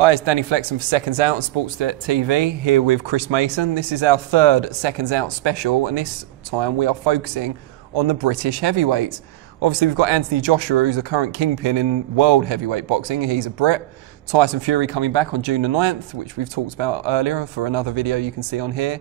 Hi, it's Danny Flexen for Seconds Out on Sportsnet TV, here with Chris Mason. This is our third Seconds Out special, and this time we are focusing on the British heavyweights. Obviously, we've got Anthony Joshua, who's a current kingpin in world heavyweight boxing. He's a Brit. Tyson Fury coming back on June the 9th, which we've talked about earlier for another video you can see on here.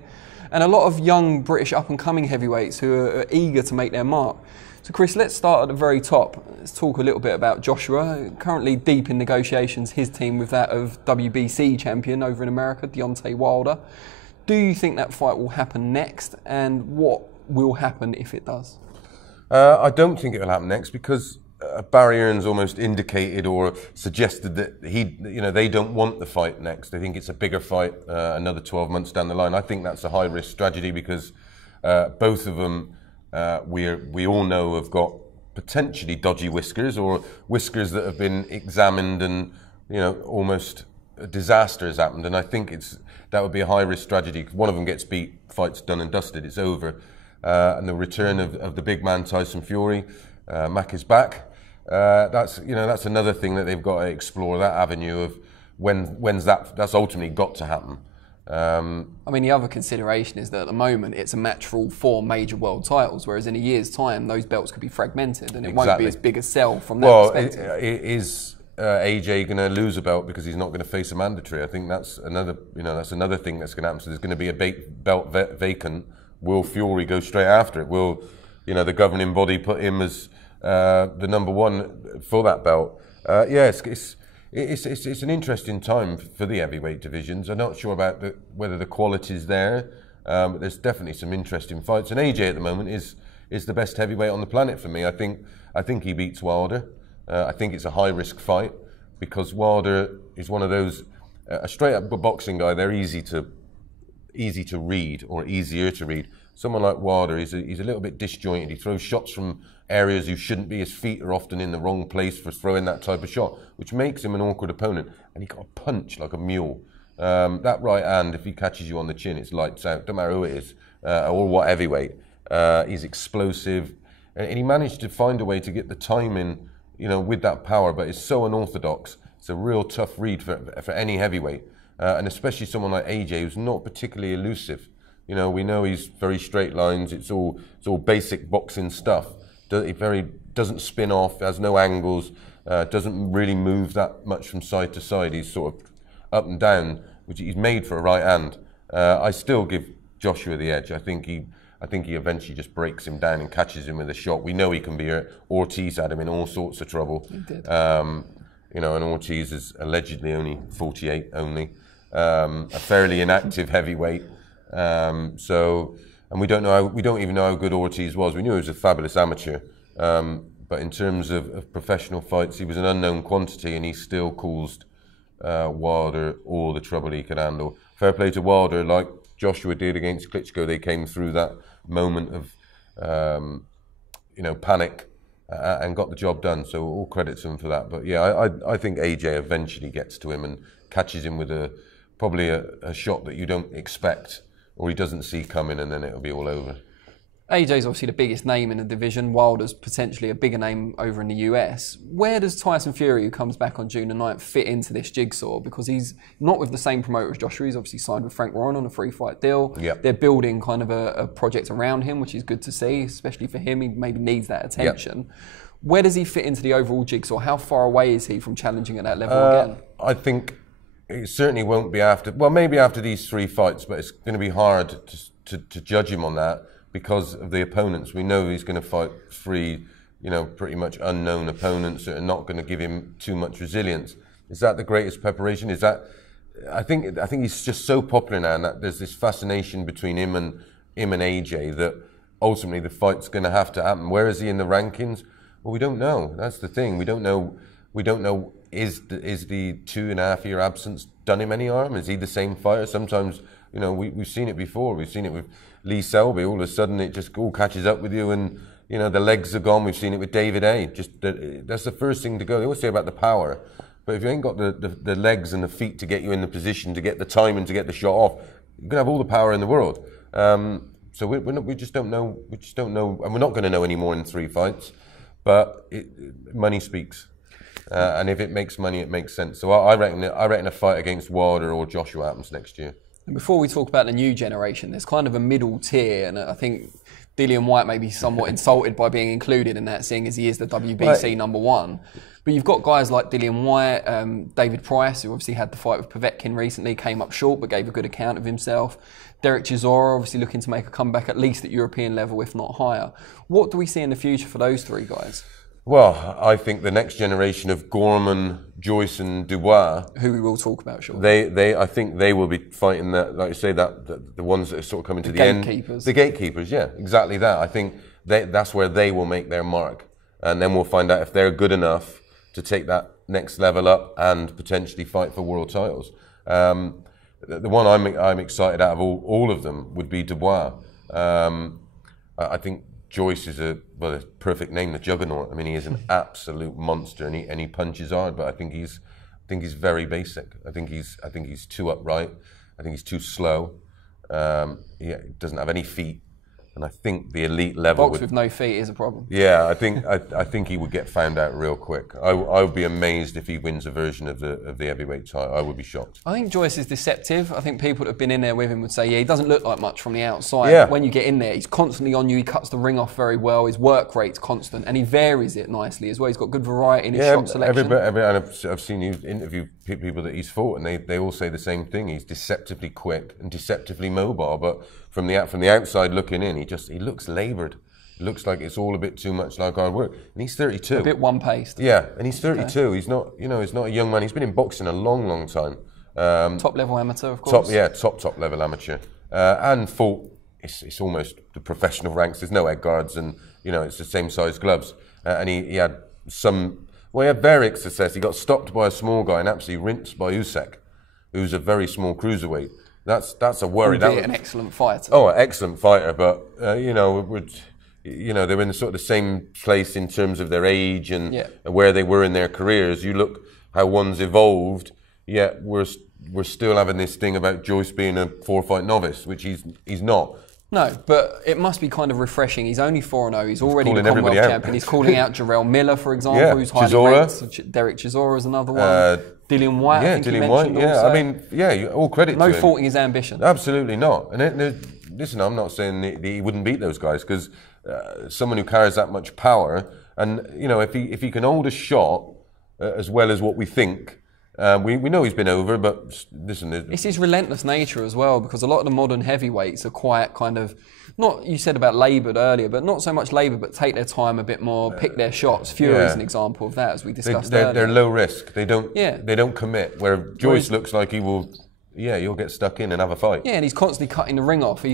And a lot of young British up-and-coming heavyweights who are eager to make their mark. So Chris, let's start at the very top. Let's talk a little bit about Joshua. Currently deep in negotiations, his team with that of WBC champion over in America, Deontay Wilder. Do you think that fight will happen next, and what will happen if it does? I don't think it will happen next because Barry Earns almost indicated or suggested that they don't want the fight next. They think it's a bigger fight, another 12 months down the line. I think that's a high-risk strategy because both of them, we all know, have got potentially dodgy whiskers or whiskers that have been examined and almost a disaster has happened. And I think that would be a high-risk strategy. If one of them gets beat, fight's done and dusted, it's over. And the return of the big man Tyson Fury, Mac is back. That's another thing that they've got to explore, that avenue of when's that's ultimately got to happen. I mean, the other consideration is that at the moment it's a match for all 4 major world titles, whereas in a year's time those belts could be fragmented and it won't be as big a sell from that perspective. Is AJ going to lose a belt because he's not going to face a mandatory? I think that's another thing that's going to happen. So there's going to be a belt vacant. Will Fury go straight after it? Will the governing body put him as the number one for that belt? It's an interesting time for the heavyweight divisions. I'm not sure about whether the quality's there, but there's definitely some interesting fights. And AJ at the moment is the best heavyweight on the planet for me. I think he beats Wilder. I think it's a high risk fight because Wilder is one of those a straight up boxing guy. They're easy to read or easier to read. Someone like Wilder, he's a little bit disjointed. He throws shots from areas you shouldn't be. His feet are often in the wrong place for throwing that type of shot, which makes him an awkward opponent. And he got a punch like a mule. That right hand, if he catches you on the chin, it's lights out. Don't matter who it is or what heavyweight. He's explosive, and he managed to find a way to get the timing, with that power. But it's so unorthodox. It's a real tough read for any heavyweight. And especially someone like AJ, who's not particularly elusive. We know he's very straight lines. It's all basic boxing stuff. He doesn't spin off, has no angles, doesn't really move that much from side to side. He's sort of up and down, which he's made for a right hand. I still give Joshua the edge. I think he eventually just breaks him down and catches him with a shot. We know he can be hurt. Ortiz had him in all sorts of trouble. He did. And Ortiz is allegedly only 48 only. A fairly inactive heavyweight. And we don't even know how good Ortiz was. We knew he was a fabulous amateur. But in terms of professional fights, he was an unknown quantity and he still caused Wilder all the trouble he could handle. Fair play to Wilder, like Joshua did against Klitschko. They came through that moment of panic and got the job done. So all credit to him for that. But yeah, I think AJ eventually gets to him and catches him with probably a shot that you don't expect or he doesn't see coming, and then it'll be all over. AJ's obviously the biggest name in the division. Wilder's potentially a bigger name over in the US. Where does Tyson Fury, who comes back on June the 9th, fit into this jigsaw? Because he's not with the same promoter as Joshua. He's obviously signed with Frank Warren on a free fight deal. Yep. They're building kind of a project around him, which is good to see, especially for him. He maybe needs that attention. Yep. Where does he fit into the overall jigsaw? How far away is he from challenging at that level again? I think it certainly won't be maybe after these 3 fights, but it's going to be hard to judge him on that because of the opponents. We know he's going to fight 3, pretty much unknown opponents that are not going to give him too much resilience. Is that the greatest preparation? I think he's just so popular now, and that there's this fascination between him and AJ that ultimately the fight's going to have to happen. Where is he in the rankings? Well, we don't know. That's the thing. We don't know. Is the 2.5-year absence done him any harm? Is he the same fighter? Sometimes, we've seen it before. We've seen it with Lee Selby. All of a sudden, it just all catches up with you, and the legs are gone. We've seen it with David A. That's the first thing to go. They always say about the power, but if you ain't got the legs and the feet to get you in the position, to get the timing, to get the shot off, you're gonna have all the power in the world. So we just don't know. We just don't know, and we're not going to know any more in 3 fights. But money speaks. and if it makes money, it makes sense. So I reckon a fight against Wilder or Joshua happens next year. And before we talk about the new generation, there's kind of a middle tier, and I think Dillian Whyte may be somewhat insulted by being included in that, seeing as he is the WBC #1. But you've got guys like Dillian Whyte, David Price, who obviously had the fight with Povetkin recently, came up short but gave a good account of himself. Derek Chisora obviously looking to make a comeback at least at European level, if not higher. What do we see in the future for those three guys? Well, I think the next generation of Gorman, Joyce, and Dubois, who we will talk about shortly. I think they will be fighting that, like you say, that the ones that are sort of coming to the end. Gatekeepers. The gatekeepers, yeah, exactly that. I think that's where they will make their mark, and then we'll find out if they're good enough to take that next level up and potentially fight for world titles. The one I'm excited out of all of them would be Dubois. I think Joyce is a perfect name, the Juggernaut. I mean, he is an absolute monster, and he punches hard. But I think he's very basic. I think he's too upright. I think he's too slow. He doesn't have any feet, and I think the elite level with no feet is a problem. Yeah, I think he would get found out real quick. I would be amazed if he wins a version of the heavyweight title. I would be shocked. I think Joyce is deceptive. I think people that have been in there with him would say, yeah, he doesn't look like much from the outside. Yeah. But when you get in there, he's constantly on you. He cuts the ring off very well. His work rate's constant, and he varies it nicely as well. He's got good variety in his shot selection. I've seen you interview people that he's fought, and they all say the same thing. He's deceptively quick and deceptively mobile, but from the outside looking in, he looks laboured. It looks like it's all a bit too much like hard work. And he's 32. A bit one-paced. Yeah, and he's 32. Okay. He's not a young man. He's been in boxing a long, long time. Top-level amateur, of course. Top-level amateur. And fought, it's almost the professional ranks. There's no edge guards, and, it's the same size gloves. And he had varied success. He got stopped by a small guy and absolutely rinsed by Usyk, who's a very small cruiserweight. That's a worry. Albeit an excellent fighter. Oh, an excellent fighter, but they were in the sort of the same place in terms of their age and where they were in their careers. You look how one's evolved, yet we're still having this thing about Joyce being a 4-fight novice, which he's not. No, but it must be kind of refreshing. He's only 4-0. He's already the Commonwealth champion. He's calling out Jarrell Miller, for example, who's highly ranked. Derek Chisora is another one. Dillian Whyte, I think Dillian Whyte. Also. I mean, all credit to him. No faulting his ambition. Absolutely not. And listen, I'm not saying that he wouldn't beat those guys, because someone who carries that much power, and if he can hold a shot as well as what we think. We know he's been over, but listen... It's his relentless nature as well, because a lot of the modern heavyweights are quite kind of, not, you said about laboured earlier, but not so much laboured, but take their time a bit more, pick their shots. Fury's an example of that, as we discussed earlier. They're low risk. They don't commit, where Joyce looks like he will... Yeah, you'll get stuck in and have a fight. Yeah, and he's constantly cutting the ring off. He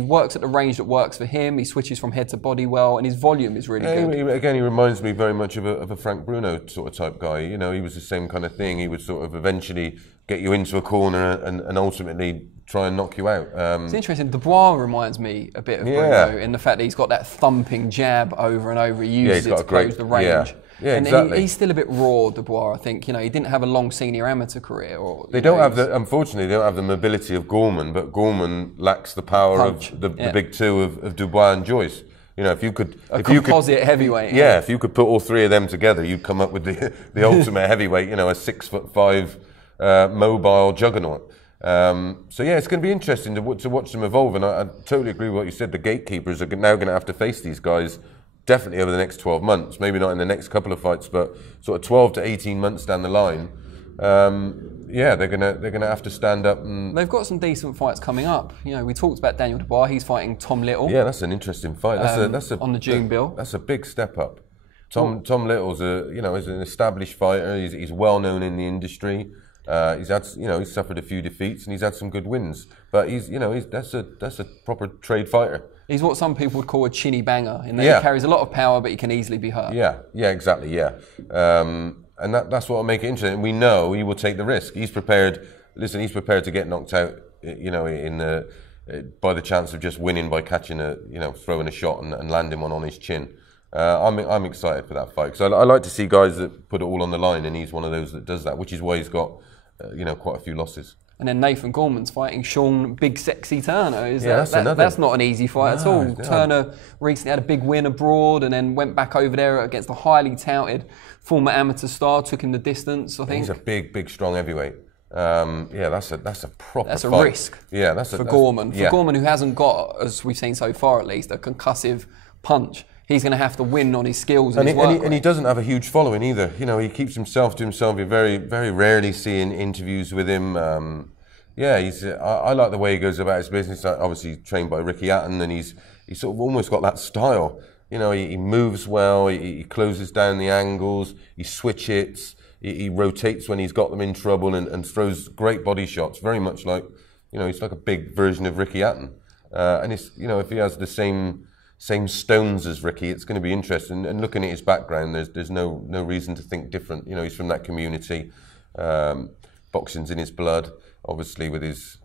works at the range that works for him. He switches from head to body well, and his volume is really good. He reminds me very much of a Frank Bruno sort of type guy. He was the same kind of thing. He would sort of eventually get you into a corner and ultimately try and knock you out. It's interesting. Dubois reminds me a bit of Bruno in the fact that he's got that thumping jab over and over. He uses it to close the range. Yeah, and exactly. He's still a bit raw, Dubois. I think he didn't have a long senior amateur career. Unfortunately, they don't have the mobility of Gorman, but Gorman lacks the power of the big two of Dubois and Joyce. If you could, composite heavyweight. Yeah, if you could put all three of them together, you'd come up with the ultimate heavyweight. A 6'5" mobile juggernaut. It's going to be interesting to watch them evolve. And I totally agree with what you said. The gatekeepers are now going to have to face these guys. Definitely over the next 12 months, maybe not in the next couple of fights, but sort of 12 to 18 months down the line, they're gonna have to stand up. And they've got some decent fights coming up. We talked about Daniel Dubois. He's fighting Tom Little. Yeah, that's an interesting fight. That's on the June bill. That's a big step up. Tom Little's is an established fighter. He's well known in the industry. He's suffered a few defeats and he's had some good wins. But that's a proper trade fighter. He's what some people would call a chinny banger, in that he carries a lot of power, but he can easily be hurt. Yeah, exactly, yeah. And that's what will make it interesting. We know he will take the risk. He's prepared. Listen, he's prepared to get knocked out, by the chance of just winning by catching throwing a shot and landing one on his chin. I'm excited for that fight, because I like to see guys that put it all on the line, and he's one of those that does that, which is why he's got, quite a few losses. And then Nathan Gormans fighting Sean Big Sexy Turner. That's not an easy fight at all. Turner recently had a big win abroad and then went back over there against a highly touted former amateur star, took him the distance, I think. He's a big, strong heavyweight. That's a proper That's a fight. risk for Gorman. For Gorman, who hasn't got, as we've seen so far at least, a concussive punch. He's going to have to win on his skills and his work rate. And he doesn't have a huge following either. You know, he keeps himself to himself. You very, very rarely see in interviews with him. I like the way he goes about his business. Obviously trained by Ricky Hatton, and he's sort of almost got that style. You know, he moves well. He closes down the angles. He switch hits. He rotates when he's got them in trouble and throws great body shots. Very much like, you know, he's like a big version of Ricky Hatton. And it's, you know, if he has the same stones as Ricky, it's going to be interesting. And looking at his background, there's no reason to think different. You know, he's from that community. Boxing's in his blood, obviously, with his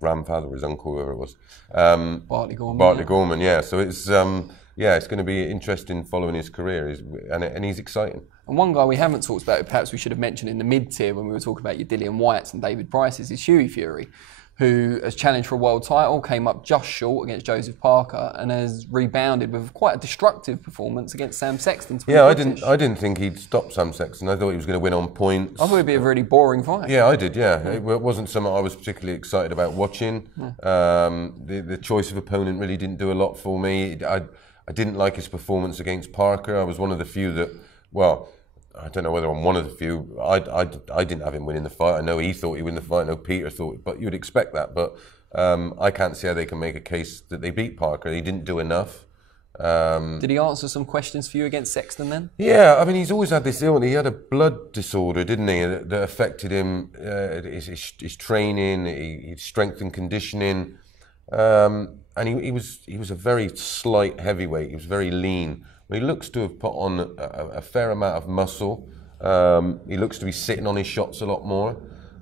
grandfather or his uncle, whoever it was. Bartley Gorman. Bartley Gorman, yeah. So it's it's going to be interesting following his career, and he's exciting. And one guy we haven't talked about, perhaps we should have mentioned in the mid-tier when we were talking about your Dillian Whites and David Prices, is Hughie Fury, who has challenged for a world title, came up just short against Joseph Parker, and has rebounded with quite a destructive performance against Sam Sexton. Yeah, I didn't think he'd stop Sam Sexton. I thought he was going to win on points. I thought it'd be a really boring fight. Yeah, I did. Yeah, it wasn't something I was particularly excited about watching. The choice of opponent really didn't do a lot for me. I didn't like his performance against Parker. I was one of the few that, well, I don't know whether I'm one of the few. I didn't have him winning the fight. I know he thought he'd win the fight. I know Peter thought, but you would expect that. But I can't see how they can make a case that they beat Parker. He didn't do enough. Did he answer some questions for you against Sexton then? Yeah, I mean, he's always had this illness. He had a blood disorder, didn't he, that affected him, his training, his strength and conditioning. And he was a very slight heavyweight. He was very lean. He looks to have put on a fair amount of muscle. He looks to be sitting on his shots a lot more.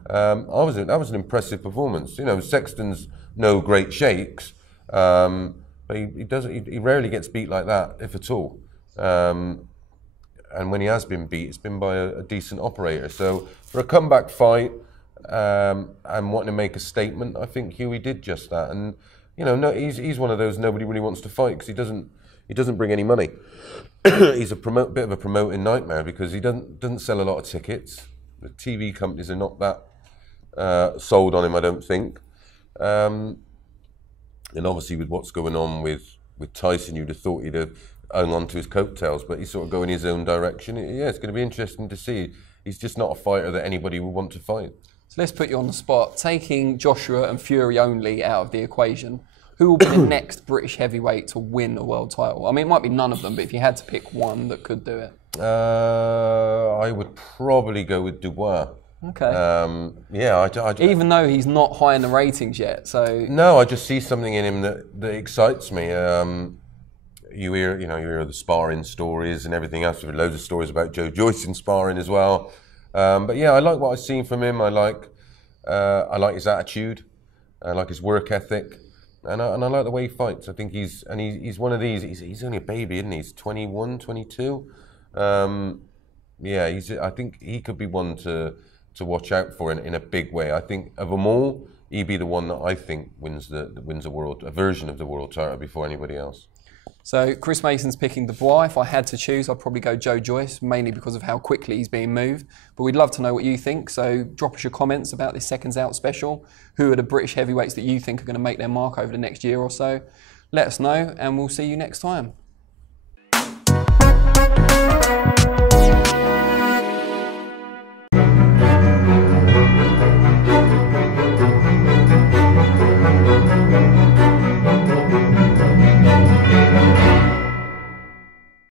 That was an impressive performance. You know, Sexton's no great shakes, but he rarely gets beat like that, if at all. And when he has been beat, it's been by a decent operator. So for a comeback fight and wanting to make a statement, I think Hughie did just that. And you know, he's one of those nobody really wants to fight because he doesn't bring any money. He's a bit of a promoting nightmare because he doesn't sell a lot of tickets. The TV companies are not that sold on him, I don't think. And obviously with what's going on with Tyson, you'd have thought he'd have hung on to his coattails, but he's sort of going his own direction. Yeah, it's going to be interesting to see. He's just not a fighter that anybody would want to fight. So let's put you on the spot. Taking Joshua and Fury only out of the equation, who will be the next British heavyweight to win a world title? I mean, it might be none of them, but if you had to pick one that could do it. I would probably go with Dubois. Okay. Even though he's not high in the ratings yet, so... No, I just see something in him that excites me. You hear the sparring stories and everything else. There are loads of stories about Joyce in sparring as well. But yeah, I like what I've seen from him. I like his attitude. I like his work ethic. And I like the way he fights. I think he's one of these. He's only a baby, isn't he? He's 21, 22. I think he could be one to watch out for in a big way. I think of them all, he'd be the one that I think wins a version of the world title before anybody else. So Chris Mason's picking Dubois. If I had to choose, I'd probably go Joyce, mainly because of how quickly he's being moved. But we'd love to know what you think. So drop us your comments about this Seconds Out special. Who are the British heavyweights that you think are going to make their mark over the next year or so? Let us know, and we'll see you next time.